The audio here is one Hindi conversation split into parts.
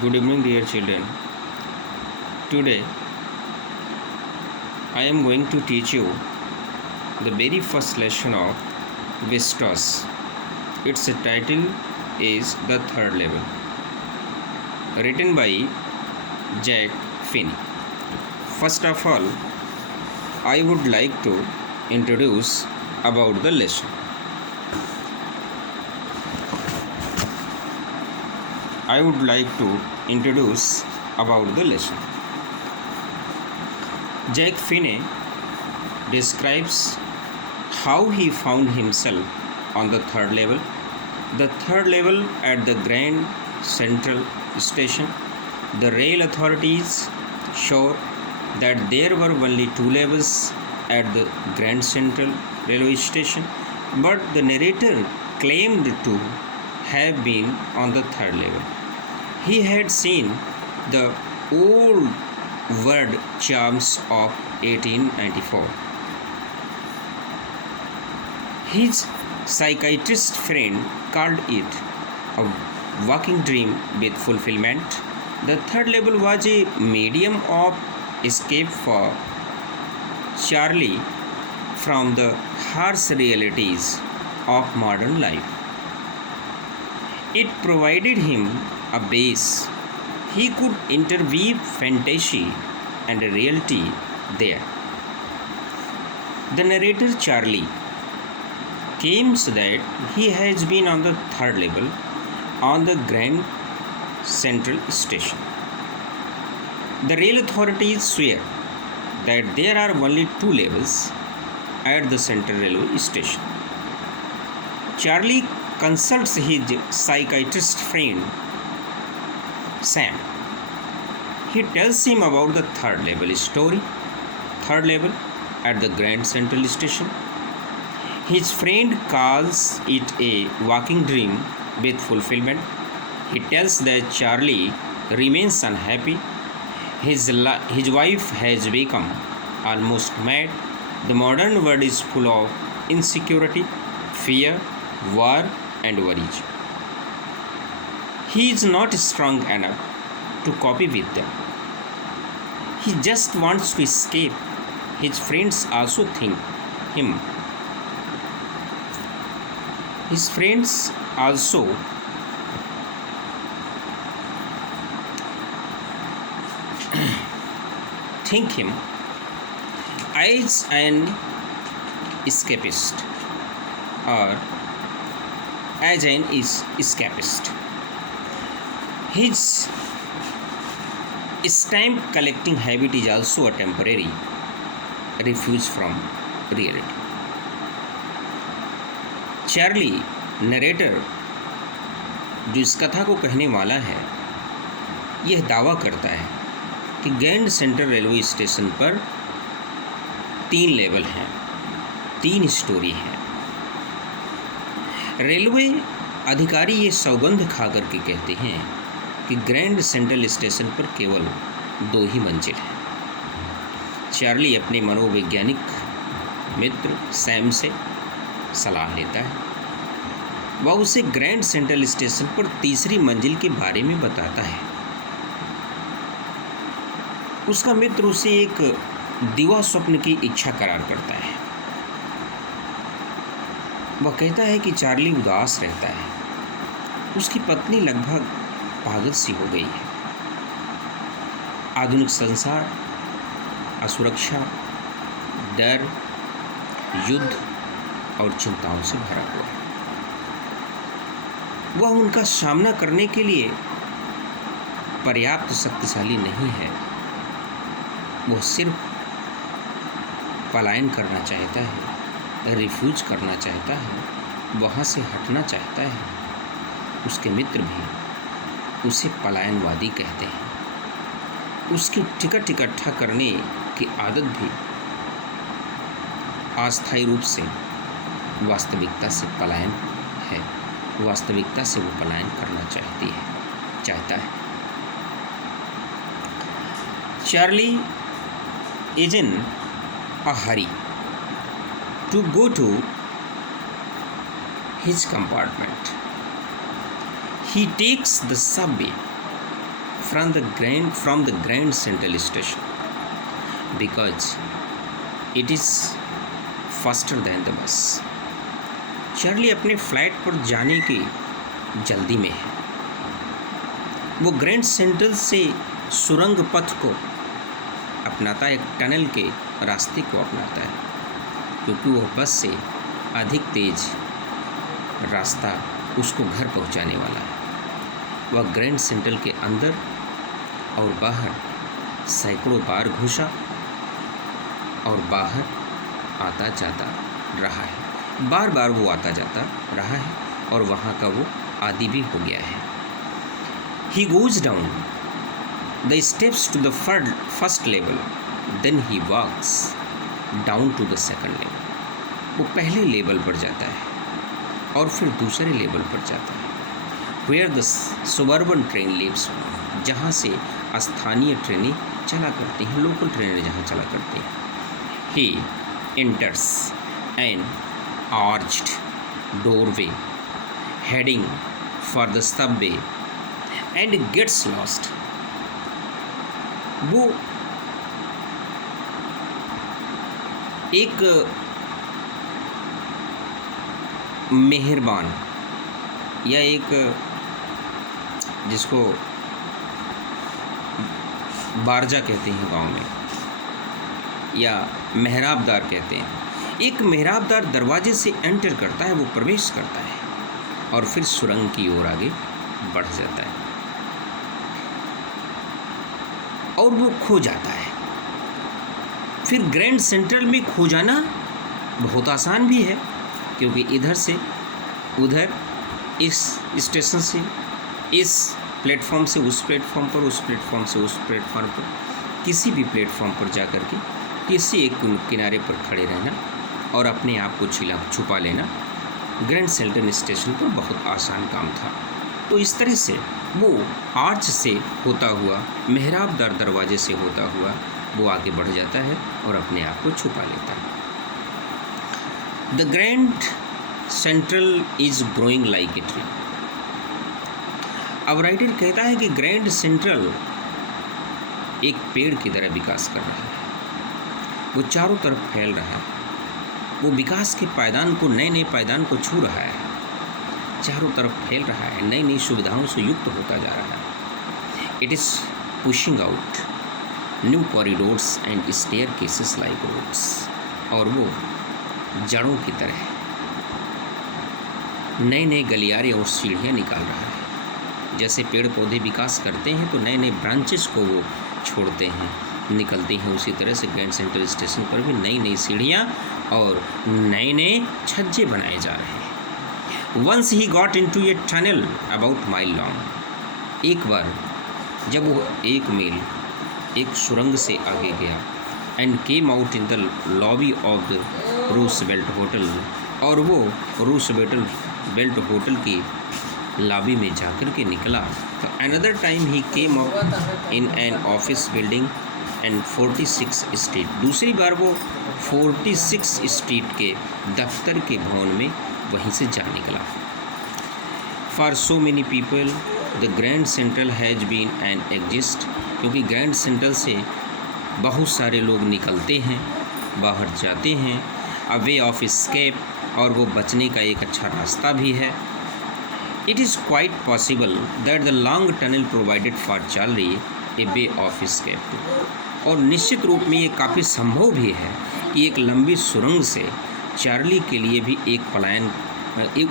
Good evening, dear children. Today, I am going to teach you the very first lesson of Vistos. Its title is The Third Level, written by Jack Finney. First of all, I would like to introduce about the lesson. I would like to introduce about the lesson. Jack Finney describes how he found himself on the third level. The third level at the Grand Central Station. The rail authorities showed that there were only two levels at the Grand Central Railway Station, but the narrator claimed to have been on the third level. He had seen the old word charms of 1894. His psychiatrist friend called it a waking dream with fulfillment. The third level was a medium of escape for Charlie from the harsh realities of modern life. It provided him a base. He could interweave fantasy and reality there. The narrator Charlie claims that he has been on the third level on the Grand Central Station. The rail authorities swear that there are only two levels at the Central Railway Station. Charlie consults his psychiatrist friend Sam. He tells him about the third level story, third level at the Grand Central Station. His friend calls it a waking dream with fulfillment. He tells that Charlie remains unhappy. His wife has become almost mad. The modern world is full of insecurity, fear, war, and worries. He is not strong enough to cope with them. He just wants to escape. His friends also think him. His friends also think him as an escapist or as an escapist. His stamp collecting habit is also a temporary refuge from reality. Charlie narrator जो इस कथा को कहने वाला है यह दावा करता है कि ग्रैंड सेंट्रल रेलवे स्टेशन पर तीन लेवल हैं, तीन स्टोरी हैं। रेलवे अधिकारी ये सौगंध खा करके कहते हैं कि ग्रैंड सेंट्रल स्टेशन पर केवल दो ही मंजिल हैं। चार्ली अपने मनोवैज्ञानिक मित्र सैम से सलाह लेता है। वह उसे ग्रैंड सेंट्रल स्टेशन पर तीसरी मंजिल के बारे में बताता है। उसका मित्र उसे एक दिवा स्वप्न की इच्छा करार करता है। वह कहता है कि चार्ली उदास रहता है। उसकी पत्नी लगभग पागल सी हो गई है। आधुनिक संसार असुरक्षा, डर, युद्ध और चिंताओं से भरा हुआ है। वह उनका सामना करने के लिए पर्याप्त शक्तिशाली नहीं है। वह सिर्फ पलायन करना चाहता है, रिफ्यूज करना चाहता है, वहाँ से हटना चाहता है। उसके मित्र भी उसे पलायनवादी कहते हैं। उसकी टिकट इकट्ठा करने की आदत भी अस्थायी रूप से वास्तविकता से पलायन है। वास्तविकता से वो पलायन करना चाहता है। Charlie is in a hurry to go to his compartment. He takes the subway from the Grand Central Station because it is faster than the bus. Charlie अपने फ्लाइट पर जाने की जल्दी में है। वो ग्रैंड सेंट्रल से सुरंग पथ को अपनाता है, एक टनल के रास्ते को अपनाता है, क्योंकि वो बस से अधिक तेज रास्ता उसको घर पहुंचाने वाला है। वह ग्रैंड सेंट्रल के अंदर और बाहर सैकड़ों बार घुसा और बाहर आता जाता रहा है। बार बार वो आता जाता रहा है और वहाँ का वो आदी भी हो गया है। He goes down the steps to the first level, then he walks down to the second level. वो पहले लेवल पर जाता है और फिर दूसरे लेवल पर जाता है। Where the suburban train leaves, जहाँ से स्थानीय ट्रेनें चला करती हैं, लोकल ट्रेनें जहाँ चला करती हैं। He enters an arched doorway heading for the subway and gets lost. वो एक मेहरबान या एक जिसको बारजा कहते हैं गांव में, या मेहराबदार कहते हैं, एक मेहराबदार दरवाजे से एंटर करता है, वो प्रवेश करता है और फिर सुरंग की ओर आगे बढ़ जाता है और वो खो जाता है। फिर ग्रैंड सेंट्रल में खो जाना बहुत आसान भी है, क्योंकि इधर से उधर, इस स्टेशन से इस प्लेटफॉर्म से उस प्लेटफॉर्म पर, उस प्लेटफॉर्म से उस प्लेटफॉर्म पर, किसी भी प्लेटफॉर्म पर जा कर के किसी एक किनारे पर खड़े रहना और अपने आप को छुपा लेना ग्रैंड सेंट्रल स्टेशन पर बहुत आसान काम था। तो इस तरह से वो आर्च से होता हुआ, मेहराबदार दरवाजे से होता हुआ वो आगे बढ़ जाता है और अपने आप को छुपा लेता है। The Grand central is growing like a tree. अब राइटर कहता है कि ग्रैंड सेंट्रल एक पेड़ की तरह विकास कर रहा है, वो चारों तरफ फैल रहा है, वो विकास के पायदान को, नए नए पायदान को छू रहा है, चारों तरफ फैल रहा है, नई नई सुविधाओं से युक्त होता जा रहा है। It is pushing out new corridors and staircases like roads, और वो जड़ों की तरह नए नए गलियारे और सीढ़ियाँ निकाल रहा है। जैसे पेड़ पौधे विकास करते हैं तो नए नए ब्रांचेस को वो छोड़ते हैं, निकलते हैं, उसी तरह से ग्रैंड सेंट्रल स्टेशन पर भी नई नई सीढ़ियाँ और नए नए छज्जे बनाए जा रहे हैं। Once he got into a tunnel about mile long. एक बार जब वो 1 मील एक सुरंग से आगे गया, and came out in the lobby of the Roosevelt hotel, और वो रूसवेल्ट होटल की लॉबी में जाकर के निकला। तो another time he came up in an office building and 46 street. दूसरी बार वो 46 स्ट्रीट के दफ्तर के भवन में वहीं से जा निकला। For so many people the Grand Central has been an exist, क्योंकि ग्रैंड सेंट्रल से बहुत सारे लोग निकलते हैं, बाहर जाते हैं, अ वे ऑफ एस्केप, और वो बचने का एक अच्छा रास्ता भी है। It is quite possible that the long tunnel provided for Charlie A way of escape, और निश्चित रूप में ये काफ़ी संभव भी है कि एक लंबी सुरंग से चार्ली के लिए भी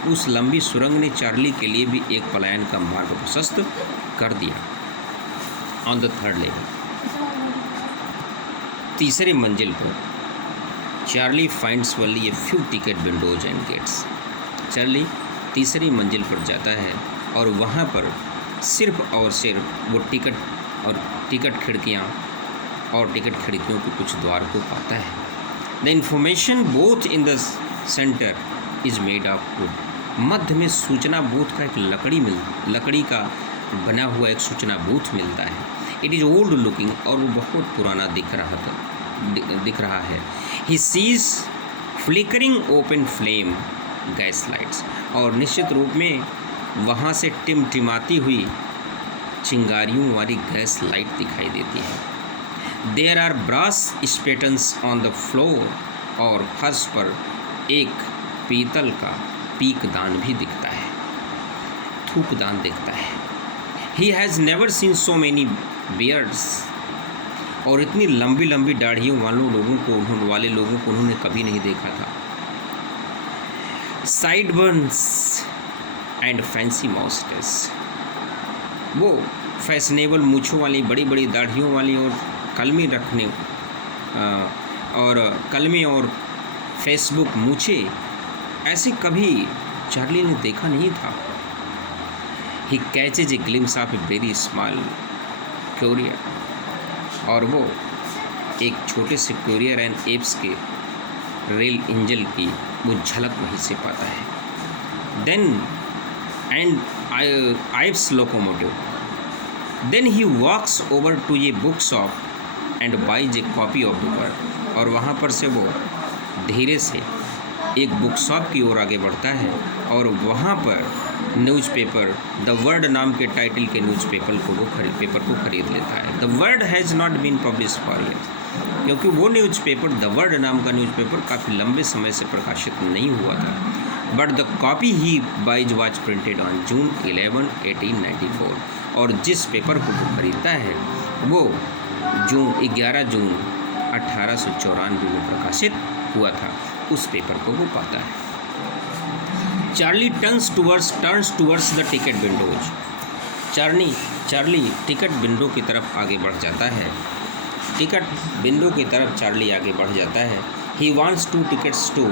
उस लंबी सुरंग ने चार्ली के लिए भी एक पलायन का मार्ग प्रशस्त कर दिया। ऑन द थर्ड लेवल, तीसरे मंजिल पर Charlie finds only a few ticket windows and gates. Charlie तीसरी मंजिल पर जाता है और वहाँ पर सिर्फ और सिर्फ वो टिकट खिड़कियाँ और टिकट खिड़कियों के कुछ द्वार को पाता है। The information booth in the centre is made of wood. मध्य में सूचना बूथ का एक लकड़ी का बना हुआ एक सूचना बूथ मिलता है। इट इज़ ओल्ड लुकिंग, और वो बहुत पुराना दिख रहा है। He sees flickering open flame gas lights, और निश्चित रूप में वहाँ से टिमटिमाती हुई चिंगारियों वाली गैस लाइट दिखाई देती है। There are brass spittoons on the floor, और फर्श पर एक पीतल का पीकदान भी दिखता है, थूकदान दिखता है। ही has never seen so many beards, और इतनी लंबी लंबी दाढ़ियों वाले लोगों को उन्होंने कभी नहीं देखा था। साइड बर्न्स एंड फैंसी मॉस्टेस, वो फैशनेबल मूछों वाली बड़ी बड़ी दाढ़ियों वाली और कलमे और फेसबुक मूछे ऐसे कभी चार्ली ने देखा नहीं था। He catches a glimpse of a very small courier, और वो एक छोटे से कोरियर एंड एप्स के रेल इंजन की वो झलक वहीं से पाता है। Then and eyes locomotive, then he walks over to a book shop and buys a copy of the word, और वहाँ पर से वो धीरे से एक बुक शॉप की ओर आगे बढ़ता है और वहाँ पर न्यूज़पेपर द वर्ड नाम के टाइटल के न्यूज़पेपर को खरीद लेता है। The word has not been publish for years, क्योंकि वो न्यूज़पेपर द वर्ड नाम का न्यूज़पेपर काफ़ी लंबे समय से प्रकाशित नहीं हुआ था। But the copy he buys was printed on June 11, 1894, और जिस पेपर को वो खरीदता है वो 11 जून 1894 में प्रकाशित हुआ था। उस पेपर को वो पाता है। Charlie turns towards the ticket Windows, Charlie ticket window की तरफ आगे बढ़ जाता है। टिकट विंडो की तरफ चार्ली आगे बढ़ जाता है। He wants 2 tickets to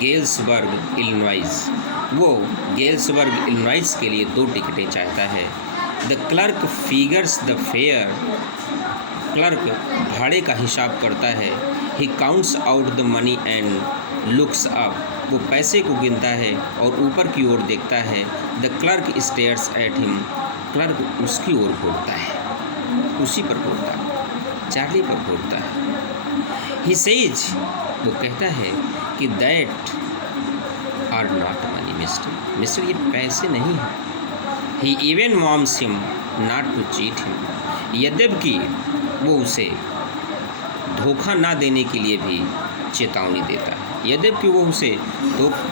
Galesburg Illinois, वो गेल्सबर्ग इलिनॉइस के लिए 2 टिकटें चाहता है। The clerk figures the fare, clerk भाड़े का हिसाब करता है। He counts out the money and looks up, वो पैसे को गिनता है और ऊपर की ओर देखता है। The clerk stairs at him, clerk उसकी ओर घूरता है, उसी पर घूरता है, चार्ली पर घूरता है। ही सेज, वो कहता है कि that are not money mister, ये पैसे नहीं हैं। He even warns him not to cheat him, यद्यपि वो उसे धोखा ना देने के लिए भी चेतावनी देता है, यद्यपि वो उसे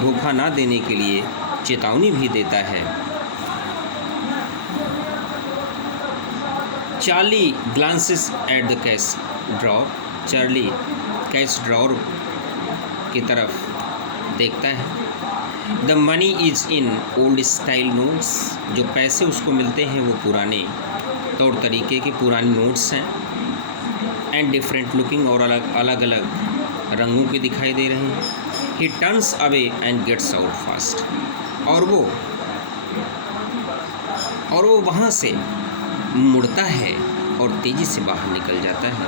धोखा ना देने के लिए चेतावनी भी देता है। Charlie glances at the cash drawer, Charlie cash drawer की तरफ देखता है। The money is in old style notes, जो पैसे उसको मिलते हैं वो पुराने तौर तरीके के पुराने नोट्स हैं। एंड डिफरेंट लुकिंग, और अलग अलग रंगों के दिखाई दे रहे हैं। He turns away and gets out fast, और वो वहाँ से मुड़ता है और तेज़ी से बाहर निकल जाता है।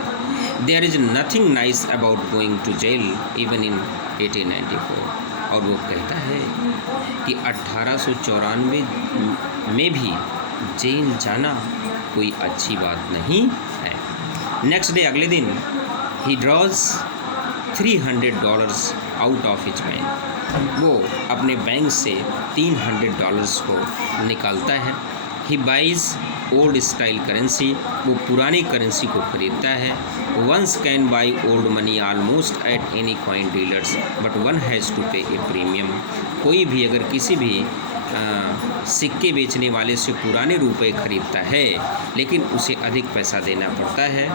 There is nothing nice about going to jail even in 1894, और वो कहता है कि 1894 में भी जेल जाना कोई अच्छी बात नहीं है। नेक्स्ट डे, अगले दिन, he draws $300 out of his bank, वो अपने बैंक से $300 को निकालता है। He buys old style currency, वो पुरानी करेंसी को खरीदता है। Once can buy old money almost at any coin dealers, but one has to pay a premium, कोई भी अगर किसी भी सिक्के बेचने वाले से पुराने रुपए खरीदता है लेकिन उसे अधिक पैसा देना पड़ता है।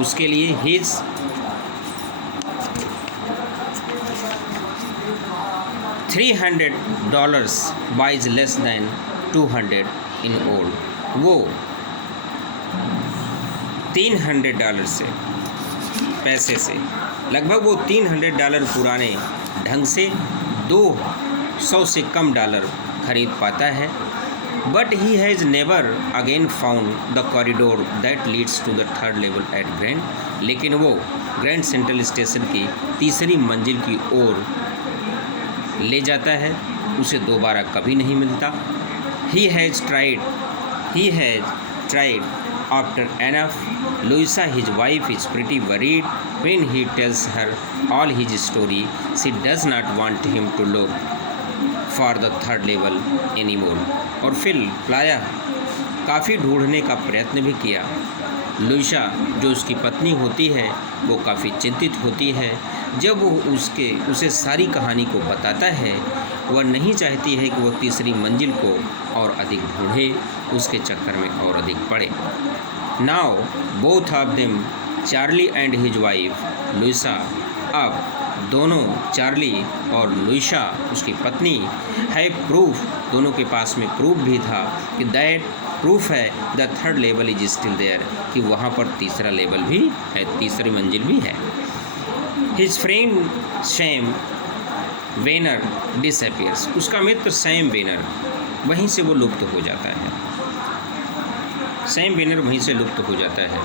उसके लिए his $300 buys less than 200 in old, वो $300 से पैसे से लगभग वो $300 पुराने ढंग से 200 से कम डॉलर खरीद पाता है। But he has never again found the corridor that leads to the 3rd level at Grand, लेकिन वो ग्रैंड सेंट्रल स्टेशन की 3री मंजिल की ओर ले जाता है, उसे दोबारा कभी नहीं मिलता। He has tried after enough Louisa his wife is pretty worried when he tells her all his story, she does not want him to look for the 3rd level any more. और फिर प्लाया काफ़ी ढूंढने का प्रयत्न भी किया। लुइसा जो उसकी पत्नी होती है वो काफ़ी चिंतित होती है। जब वो उसे सारी कहानी को बताता है, वह नहीं चाहती है कि वह तीसरी मंजिल को और अधिक ढूंढे, उसके चक्कर में और अधिक पड़े। Now both of them, Charlie and his wife Louisa, अब दोनों चार्ली और लुइसा उसकी पत्नी है प्रूफ, दोनों के पास में प्रूफ भी था कि दैट प्रूफ है the third level is still there, कि वहाँ पर तीसरा लेवल भी है, तीसरी मंजिल भी है। His friend Sam Vanern disappears, उसका मित्र सैम वेनर वहीं से वो लुप्त हो जाता है। सैम वेनर वहीं से लुप्त हो जाता है।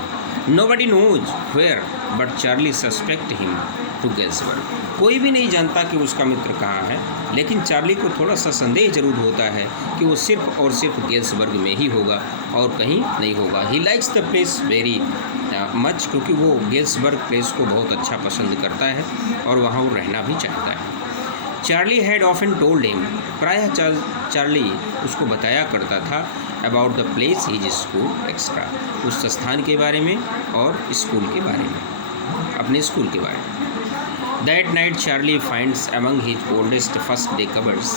Nobody knows where but Charlie suspect him to Galesburg, कोई भी नहीं जानता कि उसका मित्र कहाँ है, लेकिन चार्ली को थोड़ा सा संदेह जरूर होता है कि वो सिर्फ और सिर्फ गेल्सबर्ग में ही होगा और कहीं नहीं होगा। He likes the place very much, क्योंकि वो गेल्सबर्ग प्लेस को बहुत अच्छा पसंद करता है और वहाँ वो रहना भी चाहता है। Charlie had often told him, प्रायः चार्ली उसको बताया करता था about the place his school extra, उस स्थान के बारे में और स्कूल के बारे में, अपने स्कूल के बारे में। That night Charlie finds among his oldest first day covers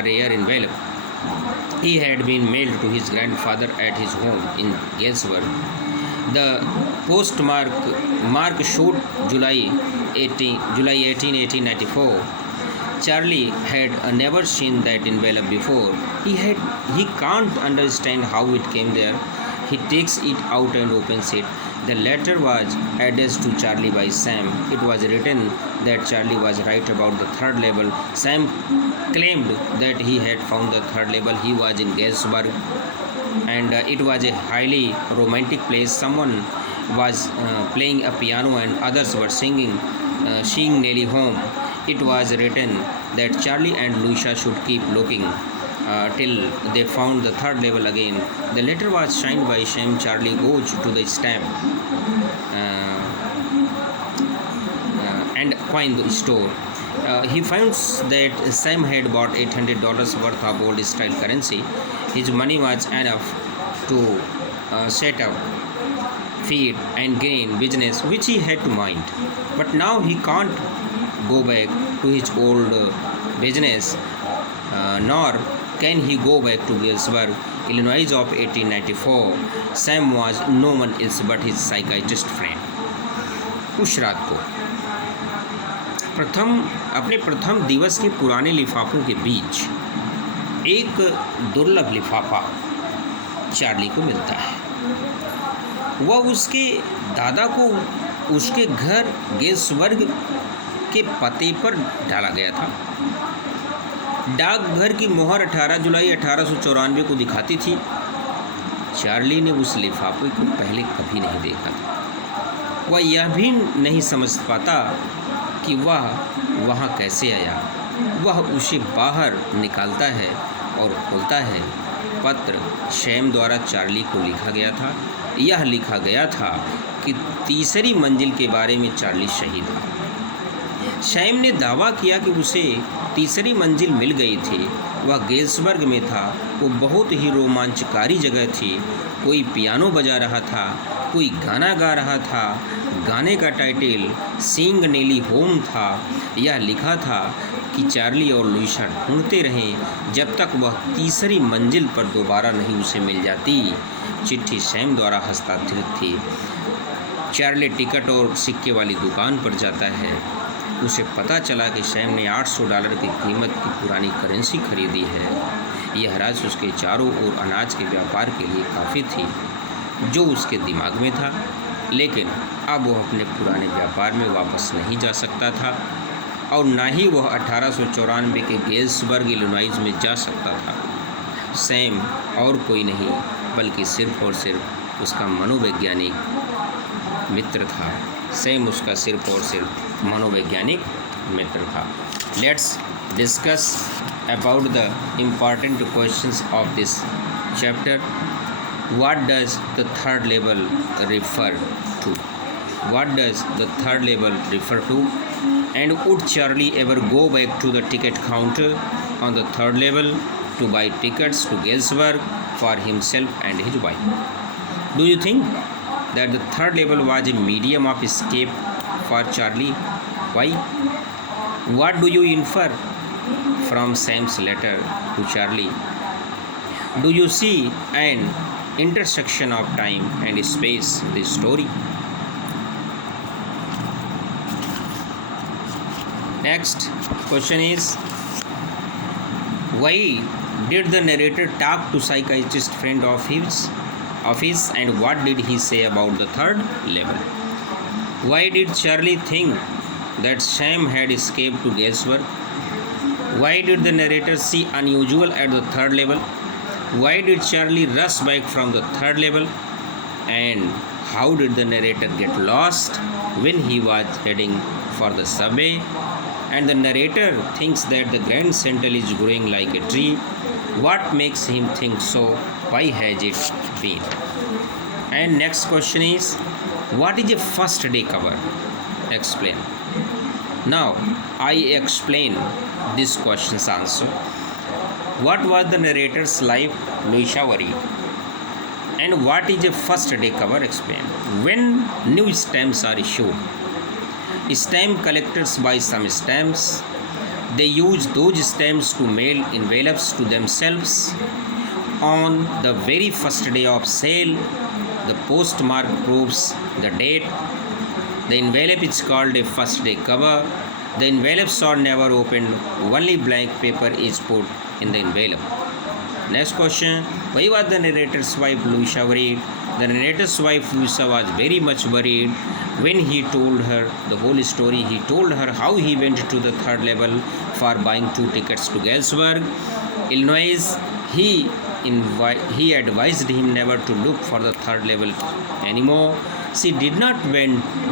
a rare envelope. He had been mailed to his grandfather at his home in Galesburg. The postmark showed July 18, 1894. Charlie had never seen that envelope before. He can't understand how it came there. He takes it out and opens it. The letter was addressed to Charlie by Sam. It was written that Charlie was right about the third level. Sam claimed that he had found the third level. He was in Galesburg, and it was a highly romantic place. Someone was playing a piano and others were singing Nearly Home. It was written that Charlie and Lucia should keep looking till they found the third level again. The letter was signed by Sam. Charlie goes to the stamp and coin store. He finds that Sam had bought $800 worth of old style currency. His money was enough to set up feed and grain business which he had to mind. But now he can't go back to his old business, nor can he go back to Galesburg, Illinois of 1894. Sam was no one else but his psychiatrist friend. उस रात को अपने प्रथम दिवस के पुराने लिफाफों के बीच एक दुर्लभ लिफाफा चार्ली को मिलता है। वह उसके दादा को उसके घर गेल्सबर्ग के पते पर डाला गया था। डाकघर की मोहर 18 जुलाई 1894 को दिखाती थी। चार्ली ने उस लिफाफे को पहले कभी नहीं देखा था। वह यह भी नहीं समझ पाता कि वह वहाँ कैसे आया। वह उसे बाहर निकालता है और खोलता है। पत्र शैम द्वारा चार्ली को लिखा गया था। यह लिखा गया था कि तीसरी मंजिल के बारे में चार्ली सही था। शैम ने दावा किया कि उसे तीसरी मंजिल मिल गई थी। वह गेल्सबर्ग में था। वो बहुत ही रोमांचकारी जगह थी। कोई पियानो बजा रहा था, कोई गाना गा रहा था। गाने का टाइटल सिंग नेली होम था। यह लिखा था कि चार्ली और लुइसा ढूंढते रहें जब तक वह तीसरी मंजिल पर दोबारा नहीं उसे मिल जाती। चिट्ठी सैम द्वारा हस्ताक्षरित थी। चार्ली टिकट और सिक्के वाली दुकान पर जाता है। उसे पता चला कि सैम ने $800 की कीमत की पुरानी करेंसी खरीदी है। यह राशि उसके चारों ओर अनाज के व्यापार के लिए काफ़ी थी, जो उसके दिमाग में था, लेकिन अब वह अपने पुराने व्यापार में वापस नहीं जा सकता था और ना ही वह 1894 के गेल्सबर्ग इलिनॉइस में जा सकता था। सैम और कोई नहीं बल्कि सिर्फ और सिर्फ उसका मनोवैज्ञानिक मित्र था। सैम उसका सिर्फ और सिर्फ मनोवैज्ञानिक मित्र था। Let's discuss about the important questions of this chapter. What does the third level refer to? What does the third level refer to? And would Charlie ever go back to the ticket counter on the third level? to buy tickets to Galesburg for himself and his wife. Do you think that the third level was a medium of escape for Charlie? Why? What do you infer from Sam's letter to Charlie? Do you see an intersection of time and space in this story? Next question is, why did the narrator talk to psychiatrist friend of his and what did he say about the third level? Why did Charlie think that Sam had escaped to Galesburg? Why did the narrator see unusual at the third level? Why did Charlie rush back from the third level? And how did the narrator get lost when he was heading for the subway? And the narrator thinks that the Grand Central is growing like a tree. What makes him think so? Why has it been? And next question is, what is a first day cover? Explain. Now, I explain this question's answer. What was the narrator's life? Louisa worried. And what is a first day cover? Explain. When new stamps are issued, stamp collectors buy some stamps. They use those stamps to mail envelopes to themselves. On the very first day of sale, the postmark proves the date. The envelope is called a first day cover. The envelopes are never opened, only blank paper is put in the envelope. Next question, why was the narrator's wife Louisa worried? The narrator's wife Louisa was very much worried when he told her the whole story. He told her how he went to the third level for buying 2 tickets to Galesburg, Illinois. He advised him never to look for the third level anymore. She did not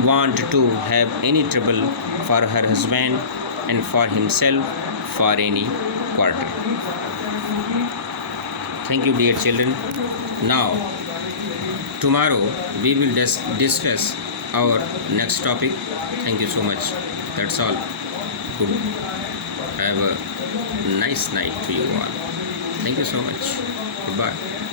want to have any trouble for her husband and for himself for any quarter. Thank you, dear children. Now, tomorrow we will discuss our next topic. Thank you so much. That's all. Good. Have a nice night to you all. Thank you so much. Goodbye.